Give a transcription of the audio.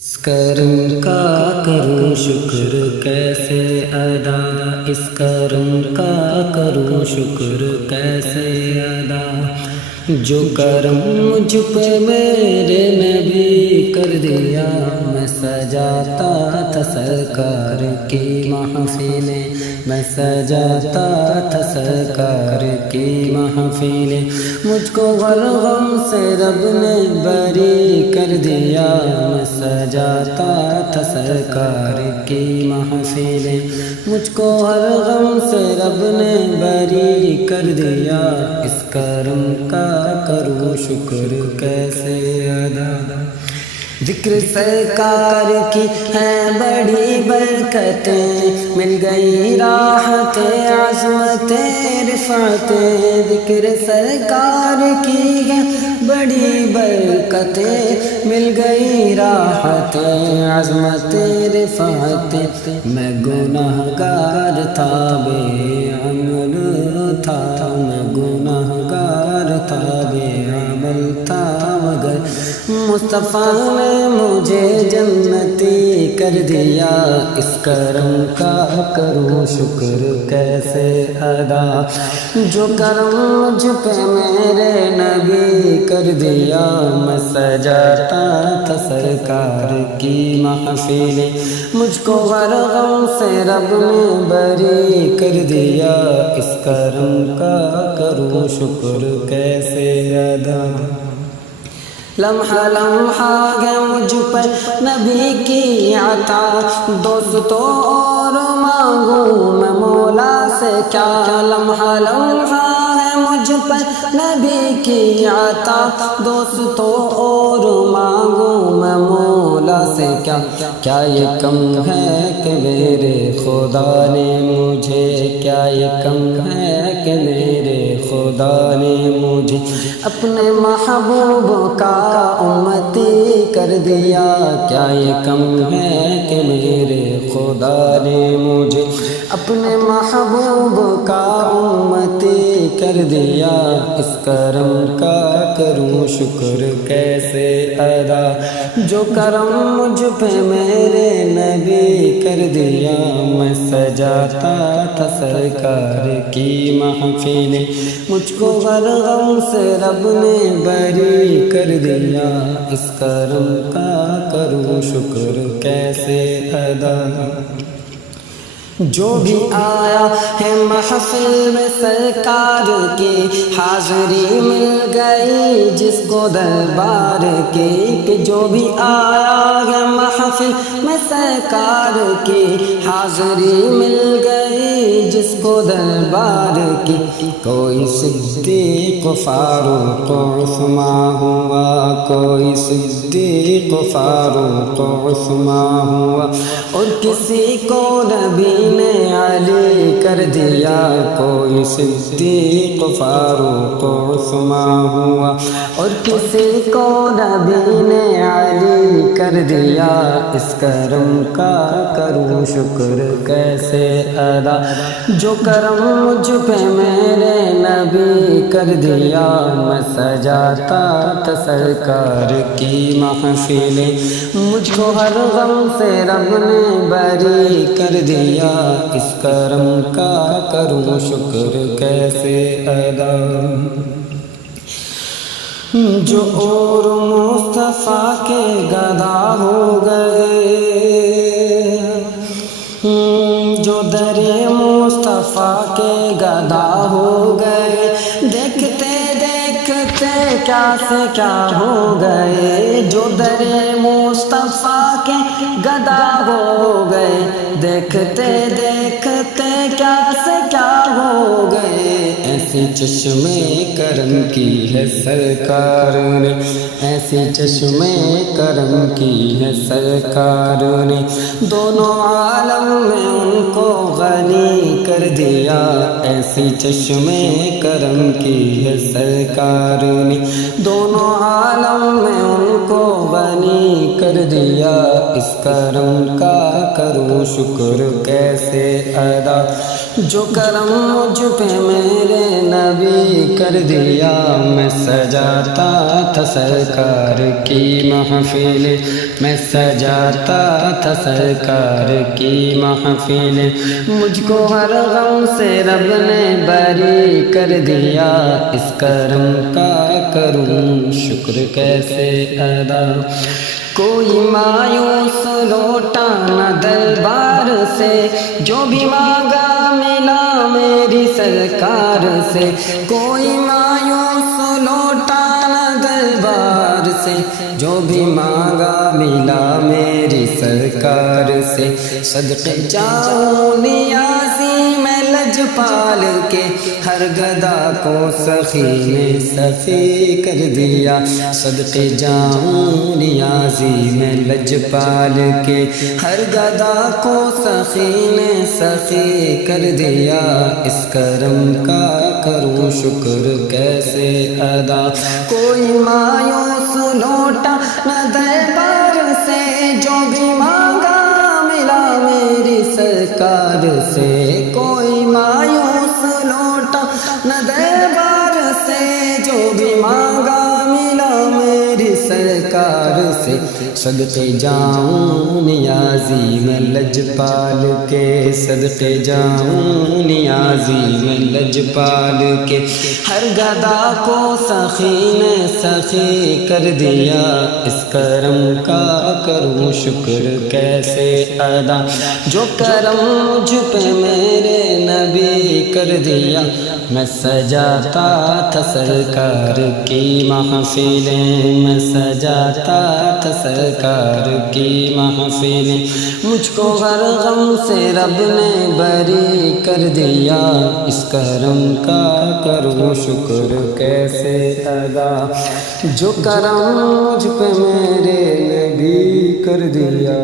اس کرم کا کروں شکر کیسے ادا، اس کرم کا کروں شکر کیسے ادا، جو کرم مجھ پہ میرے نبی کر دیا۔ میں سجاتا تھا سرکار کی محفلیں، میں سجاتا تھا سرکار کی محفلیں، مجھ کو غم سے رب نے بری کر دیا۔ میں سجاتا تھا سرکار کی محفلیں، مجھ کو ہر غم سے رب نے بری کر دیا۔ اس کرم کا کروں شکر کیسے ادا، ذکر سرکار کی ہے بڑی برکتیں، مل گئی راحت عظمت رفعت، ذکر سرکار کی ہے بڑی برکتیں، مل گئی راحت عظمت رفعت۔ میں گنہگار تھا بے عمل تھا، میں گنہگار تھا بے عمل تھا، مگر مصطفیٰ نے مجھے جنتی کر دیا۔ اس کرم کا کروں شکر کیسے ادا، جو کرم مجھ پہ میرے نبی کر دیا۔ میں سجاتا تھا سرکار کی محفلیں، مجھ کو ہر غم سے رب نے بری کر دیا۔ اس کرم کا کروں شکر کیسے ادا، لمحہ لمحہ ہے مجھ پر نبی کی عطا، دوستوں اور مانگوں میں مولا سے کیا، لمحہ لمحہ ہے مجھ پر نبی کی عطا، دوستوں اور مانگوں میں مولا سے کیا۔ کیا یہ کم ہے کہ میرے خدا نے مجھے، کیا یہ کم ہے کہ میرے خدا نے مجھے اپنے محبوب کا امتی کر دیا۔ کیا یہ کم ہے کہ میرے خدا نے مجھے اپنے محبوب کا امتی کر دیا۔ اس کرم کا کروں شکر کیسے ادا، جو کرم مجھ پہ میرے نبی کر دیا۔ میں سجاتا تھا سرکار کی محفلیں، مجھ کو ہر غم سے رب نے بری کر دیا۔ اس کرم کا کروں شکر کیسے ادا، جو بھی آیا ہے محفل میں سرکار کی، حاضری مل گئی جس کو دربار کی، کہ جو بھی آیا ہے محفل میں سرکار کی، حاضری مل گئی جس کو دربار کی۔ کوئی صدیق فاروق عثمان ہوا، کوئی صدیق فاروق عثمان ہوا، اور کسی کو نبی نے علی کر دیا۔ کوئی صدیق فاروق عثمان ہوا، اور کسی کو نبی نے علی کر دیا۔ اس کرم کا کروں شکر کیسے ادا، جو کرم مجھ پہ میرے نبی کر دیا۔ میں سجاتا تھا سرکار کی محفلیں، مجھ کو ہر غم سے رب نے بری کر دیا۔ اس کرم کا کروں شکر کیسے ادا، جو اور مصطفیٰ کے گدا ہو گئے، جو در مصطفیٰ کے گدا ہو گئے، دیکھتے دیکھتے کیا سے کیا ہو گئے، جو در مصطفیٰ کے گدا ہو گئے، دیکھتے دیکھتے کیا سے کیا ہو گئے۔ ایسی چشمے کرم کی ہے سرکار نے، ایسی چشمے کرم کی ہے سرکار نے، دونوں عالم میں ان کو غنی کر دیا۔ ایسی چشمے کرم کی ہے سرکار نے، دونوں عالم میں ان کو بنی کر دیا، اس کرم کا کروں شکر کیسے ادا، جو کرم مجھ پہ میرے نبی کر دیا، میں سجاتا تھا سرکار کی محفل، میں سجاتا تھا سرکار کی محفل، مجھ کو ہر غم سے رب نے بری کر دیا، اس کرم کا کروں شکر کیسے ادا، کوئی مایوس لوٹا نہ دربار سے، جو بھی مانگا ملا میری سرکار سے، کوئی مایوس لوٹا نہ دربار سے، جو بھی مانگا ملا میری سرکار سے، صدقے جاؤں نیازی میں لجپال کے، ہر گدا کو سخی نے سخی کر دیا، صدقے جاؤں نیازی میں لجپال کے، ہر گدا کو سخی نے سخی کر دیا، اس کرم کا کروں شکر کیسے ادا، کوئی مایوس لوٹا نہ دربار سے، جو بھی مانگا ملا میری سرکار سے، کوئی مایوس لوٹا نہ دربار سے، جو بھی مانگا ملا میری سرکار سے، صدقے جاؤں نیازی میں لجپال کے، صدقے جاؤں نیازی میں لجپال کے، ہر گدا کو سخی نے سخی کر دیا، اس کرم کا کروں شکر کیسے ادا، جو کرم مجھ پہ میرے نبی کر دیا، میں سجاتا تھا سرکار کی محفلیں، میں سجاتا تھا سرکار کی محفلیں، مجھ کو ہر غم سے رب نے بری کر دیا، اس کرم کا کروں شکر کیسے ادا، جو کرم مجھ پہ میرے نبی کر دیا۔